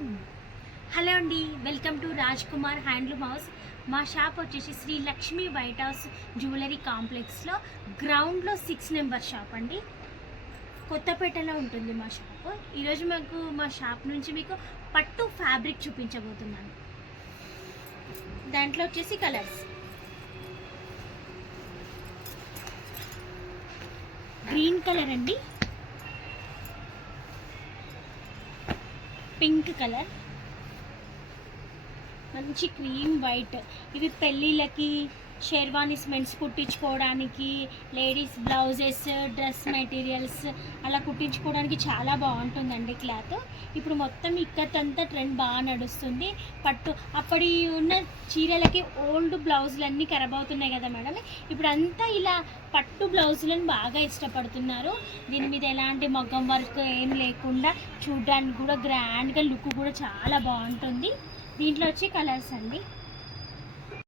Hello అండి, welcome to Raj Kumar handloom house. మా shop వచ్చేసి Shri Lakshmi white house jewellery కాంప్లెక్స్లో గ్రౌండ్లో 6 నెంబర్ షాప్ అండి. కొత్తపేటలో ఉంటుంది మా షాప్. ఈరోజు మా షాప్ నుంచి మీకు పట్టు ఫ్యాబ్రిక్ చూపించబోతున్నాను. దాంట్లో వచ్చేసి కలర్స్ గ్రీన్ కలర్ అండి, పింక్ కలర్, మంచి క్రీమ్ వైట్. ఇవి పెళ్ళిళ్ళకి షెర్వానీస్ మెన్స్ కుట్టించుకోవడానికి, లేడీస్ బ్లౌజెస్, డ్రెస్ మెటీరియల్స్ అలా కుట్టించుకోవడానికి చాలా బాగుంటుందండి క్లాత్. ఇప్పుడు మొత్తం ఇక్కడంతా ట్రెండ్ బాగా నడుస్తుంది. పట్టు అప్పటి ఉన్న చీరలకి ఓల్డ్ బ్లౌజులన్నీ ఖరాబ్ అవుతున్నాయి కదా మేడం, ఇప్పుడు అంతా ఇలా పట్టు బ్లౌజులను బాగా ఇష్టపడుతున్నారు. దీని మీద ఎలాంటి మగ్గం వర్క్ ఏం లేకుండా చూడడానికి కూడా గ్రాండ్గా లుక్ కూడా చాలా బాగుంటుంది. దీంట్లో వచ్చి కలర్స్ అండి,